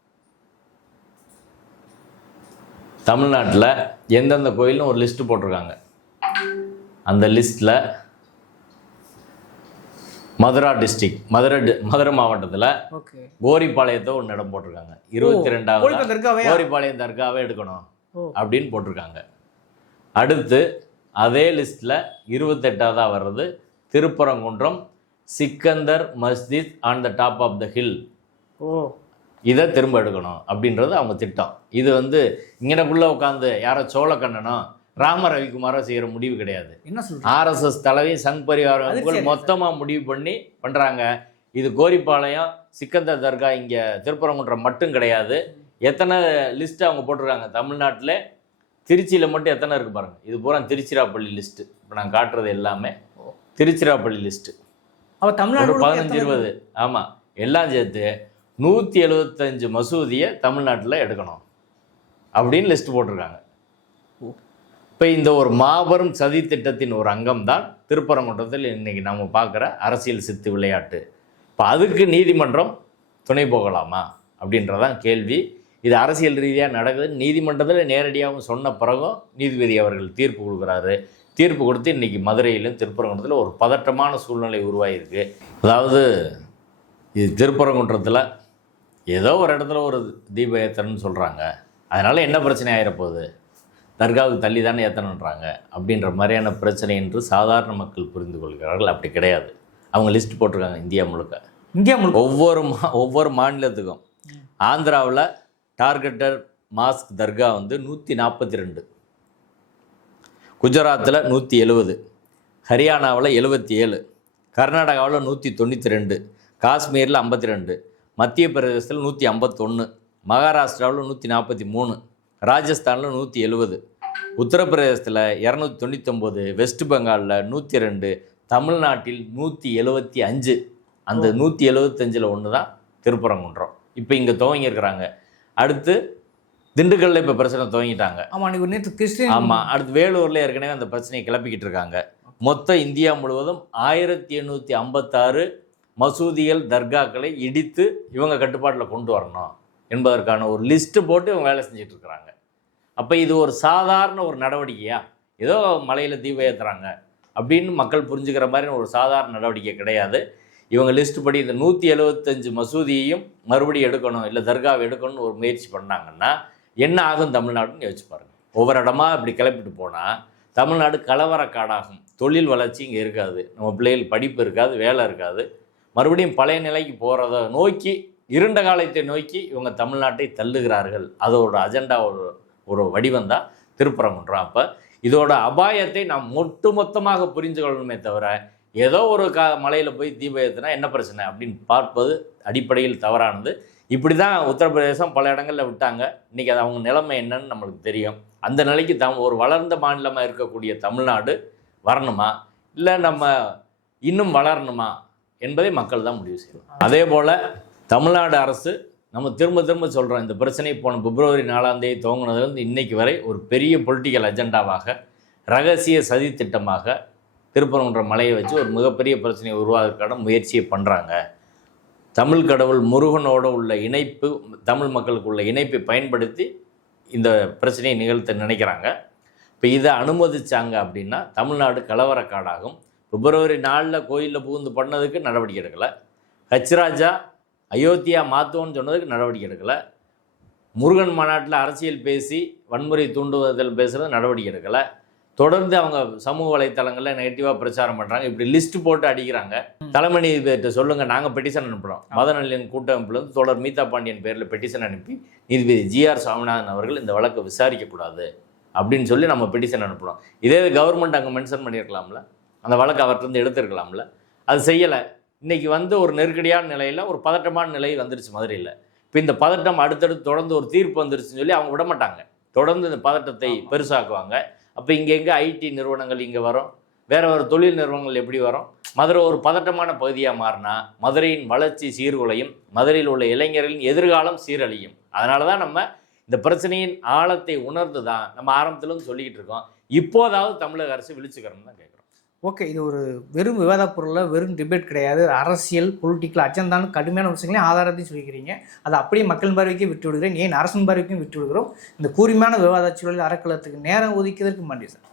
தமிழ்நாட்டில் எந்தெந்த கோயில்னு ஒரு லிஸ்ட்டு போட்டிருக்காங்க. அந்த லிஸ்ட்டில் மதுரா டிஸ்ட்ரிக்ட், மதுரை மாவட்டத்தில் கோரிப்பாளையத்தை ஒன்று இடம் போட்டிருக்காங்க. 22வது கோரிப்பாளையம் தர்காவை எடுக்கணும் அப்படின்னு போட்டிருக்காங்க. அடுத்து அதே லிஸ்ட்டில் 28வதாக வர்றது Thiruparankundram Sikandar Masjid on the top of the hill. இதை திரும்ப எடுக்கணும் அப்படின்றது அவங்க திட்டம். இது வந்து இங்கனக்குள்ளே உட்காந்து யாரோ சோழக்கண்ணனோ ராம ரவிக்குமாரோ செய்கிற முடிவு கிடையாது. ஆர்எஸ்எஸ் தலைவி சங் பரிவார மொத்தமாக முடிவு பண்ணி பண்ணுறாங்க. இது கோரிப்பாளையம் சிக்கந்தர் தர்கா இங்கே திருப்பரங்குன்றம் மட்டும் கிடையாது. எத்தனை லிஸ்ட்டு அவங்க போட்டிருக்காங்க தமிழ்நாட்டில். திருச்சியில் மட்டும் எத்தனை இருக்குது பாருங்கள். இது பூரா திருச்சிராப்பள்ளி லிஸ்ட்டு. இப்போ நான் காட்டுறது எல்லாமே திருச்சிராப்பள்ளி லிஸ்ட்டு. தமிழ்நாடு 15-20 ஆமாம், எல்லாம் சேர்த்து 175 மசூதியை தமிழ்நாட்டில் எடுக்கணும் அப்படின்னு லிஸ்ட்டு போட்டிருக்காங்க. இப்போ இந்த ஒரு மாபெரும் சதி திட்டத்தின் ஒரு அங்கம் தான் திருப்பரங்குன்றத்தில் இன்றைக்கி நம்ம பார்க்குற அரசியல் சித்து விளையாட்டு. இப்போ அதுக்கு நீதிமன்றம் துணை போகலாமா அப்படின்றதான் கேள்வி. இது அரசியல் ரீதியாக நடக்குது. நீதிமன்றத்தில் நேரடியாகவும் சொன்ன பிறகும் நீதிபதி அவர்கள் தீர்ப்பு கொடுக்குறாரு. தீர்ப்பு கொடுத்து இன்றைக்கி மதுரையிலும் திருப்பரங்குன்றத்தில் ஒரு பதட்டமான சூழ்நிலை உருவாகிருக்கு. அதாவது இது திருப்பரங்குன்றத்தில் ஏதோ ஒரு இடத்துல ஒரு தீப ஏத்தனன்னு சொல்கிறாங்க, அதனால் என்ன பிரச்சனை ஆகிடப்போகுது, தர்காவுக்கு தள்ளி தானே ஏற்றணுன்றாங்க அப்படின்ற மாதிரியான பிரச்சனை என்று சாதாரண மக்கள் புரிந்து கொள்கிறார்கள். அப்படி கிடையாது. அவங்க லிஸ்ட் போட்டிருக்காங்க இந்தியா முழுக்க. ஒவ்வொரு மாநிலத்துக்கும். ஆந்திராவில் டார்கெட்டட் மாஸ்க் தர்கா வந்து 142, குஜராத்தில் 170, ஹரியானாவில் 77, கர்நாடகாவில் 192, காஷ்மீரில் 52, மத்திய பிரதேசத்தில் 151, மகாராஷ்டிராவில் 143, ராஜஸ்தானில் 170, உத்தரப்பிரதேசத்தில் 299, வெஸ்ட் பெங்காலில் 102, தமிழ்நாட்டில் 175. அந்த 175 ஒன்று தான் திருப்பரங்குன்றம். இப்போ இங்கே துவங்கியிருக்கிறாங்க. அடுத்து திண்டுக்கல்ல இப்போ பிரச்சனை துவங்கிட்டாங்க. ஆமாம், நீ நேற்று கிறிஸ்டியன். ஆமாம், அடுத்து வேலூரில் ஏற்கனவே அந்த பிரச்சனையை கிளப்பிக்கிட்டு இருக்காங்க. மொத்தம் இந்தியா முழுவதும் 1856 மசூதிகள் தர்காக்களை இடித்து இவங்க கட்டுப்பாட்டில் கொண்டு வரணும் என்பதற்கான ஒரு லிஸ்ட்டு போட்டு இவங்க வேலை செஞ்சுட்டு இருக்கிறாங்க. அப்போ இது ஒரு சாதாரண ஒரு நடவடிக்கையா? ஏதோ மலையில் தீபம் ஏற்றுறாங்க அப்படின்னு மக்கள் புரிஞ்சுக்கிற மாதிரி ஒரு சாதாரண நடவடிக்கை கிடையாது. இவங்க லிஸ்ட் படி இந்த 175 மசூதியையும் மறுபடியும் எடுக்கணும், இல்லை தர்காவை எடுக்கணும்னு ஒரு முயற்சி பண்ணாங்கன்னா என்ன ஆகும் தமிழ்நாடுன்னு யோசிச்சு பாருங்கள். ஒவ்வொரு இடமா இப்படி கிளப்பிட்டு போனால் தமிழ்நாடு கலவரக்காடாகும். தொழில் வளர்ச்சி இங்கே இருக்காது, நம்ம பிள்ளைகள் படிப்பு இருக்காது, வேலை இருக்காது. மறுபடியும் பழைய நிலைக்கு போகிறத நோக்கி, இருண்ட காலத்தை நோக்கி இவங்க தமிழ்நாட்டை தள்ளுகிறார்கள். அதோட அஜெண்டா ஒரு வடிவம் தான் திருப்பரங்குன்றம். அப்போ இதோட அபாயத்தை நாம் மொத்தமாக புரிந்து கொள்ளணுமே தவிர, ஏதோ ஒரு மலையில் போய் தீபம் ஏற்றினா என்ன பிரச்சனை அப்படின்னு பார்ப்பது அடிப்படையில் தவறானது. இப்படி தான் உத்தரப்பிரதேசம் பல இடங்களில் விட்டாங்க. இன்றைக்கி அது அவங்க நிலைமை என்னன்னு நம்மளுக்கு தெரியும். அந்த நிலைக்கு ஒரு வளர்ந்த மாநிலமாக இருக்கக்கூடிய தமிழ்நாடு வரணுமா, இல்லை நம்ம இன்னும் வளரணுமா என்பதை மக்கள் தான் முடிவு செய்யணும். அதே போல் தமிழ்நாடு அரசு, நம்ம திரும்ப சொல்கிறோம், இந்த பிரச்சனை போன பிப்ரவரி 4ஆம் தேதி துவங்கினதுலேருந்து இன்றைக்கு வரை ஒரு பெரிய பொலிட்டிக்கல் அஜெண்டாவாக, ரகசிய சதி திட்டமாக திருப்பரங்குன்றம் மலையை வச்சு ஒரு மிகப்பெரிய பிரச்சனையை உருவாக்குறதுக்கான முயற்சியை பண்ணுறாங்க. தமிழ் கடவுள் முருகனோடு உள்ள இணைப்பு, தமிழ் மக்களுக்கு உள்ள இணைப்பை பயன்படுத்தி இந்த பிரச்சனையை நிகழ்த்த நினைக்கிறாங்க. இப்போ இதை அனுமதிச்சாங்க அப்படின்னா தமிழ்நாடு கலவரக்காடாகும். பிப்ரவரி 4 கோயிலில் புகுந்து பண்ணதுக்கு நடவடிக்கை எடுக்கலை. ஹச்ராஜா அயோத்தியா மாற்றுவோன்னு சொன்னதுக்கு நடவடிக்கை எடுக்கலை. முருகன் மாநாட்டில் அரசியல் பேசி வன்முறை தூண்டுவதில் பேசுகிறது நடவடிக்கை எடுக்கலை. தொடர்ந்து அவங்க சமூக வலைத்தளங்களில் நெகட்டிவாக பிரச்சாரம் பண்ணுறாங்க. இப்படி லிஸ்ட்டு போட்டு அடிக்கிறாங்க. தலைமை நீதிபதிகிட்ட சொல்லுங்கள், நாங்கள் பெட்டிஷன் அனுப்புகிறோம். மதநல்லின் கூட்டமைப்புலேருந்து தொடர் மீதா பாண்டியன் பேரில் பெட்டிஷன் அனுப்பி நீதிபதி GR சுவாமிநாதன் அவர்கள் இந்த வழக்கை விசாரிக்கக்கூடாது அப்படின்னு சொல்லி நம்ம பெட்டிஷன் அனுப்புகிறோம். இதே கவர்மெண்ட் அங்கே மென்ஷன் பண்ணியிருக்கலாம்ல, அந்த வழக்கு அவர்கிட்ட எடுத்துருக்கலாம்ல. அது செய்யலை. இன்றைக்கி ஒரு நெருக்கடியான நிலையில் ஒரு பதட்டமான நிலை வந்துருச்சு மதுரையில். இப்போ இந்த பதட்டம் அடுத்தடுத்து தொடர்ந்து ஒரு தீர்ப்பு வந்துருச்சுன்னு சொல்லி அவங்க விட மாட்டாங்க. தொடர்ந்து இந்த பதட்டத்தை பெருசாக்குவாங்க. அப்போ இங்கே ஐடி நிறுவனங்கள் இங்கே வரும், வேறு தொழில் நிறுவனங்கள் எப்படி வரும்? மதுரை ஒரு பதட்டமான பகுதியாக மாறினா மதுரையின் வளர்ச்சி சீர்குலையும், மதுரையில் உள்ள இளைஞர்களின் எதிர்காலம் சீரழியும். அதனால தான் நம்ம இந்த பிரச்சனையின் ஆழத்தை உணர்ந்து தான் நம்ம ஆரம்பத்திலும் சொல்லிக்கிட்டு இருக்கோம். இப்போதாவது தமிழக அரசு விழிச்சுக்கிறோன்னு தான் கேட்குறோம். ஓகே, இது ஒரு வெறும் விவாத பொருளில் வெறும் டிபேட் கிடையாது. அரசியல் பொலிட்டிக்கல் அஜெண்டான்னு கடுமையான விஷயங்களையும் ஆதாரத்தையும் சொல்லிக்கிறீங்க. அதை அப்படியே மக்கள் பார்வைக்கு விட்டு விடுகிறேன், ஏன் அரசின் பார்வைக்கும் விட்டு விடுகிறோம். இந்த கூர்மையான விவாத சூழலில் அறக்கலத்துக்கு நேரம் ஒதுக்கியதற்கு நன்றி சார்.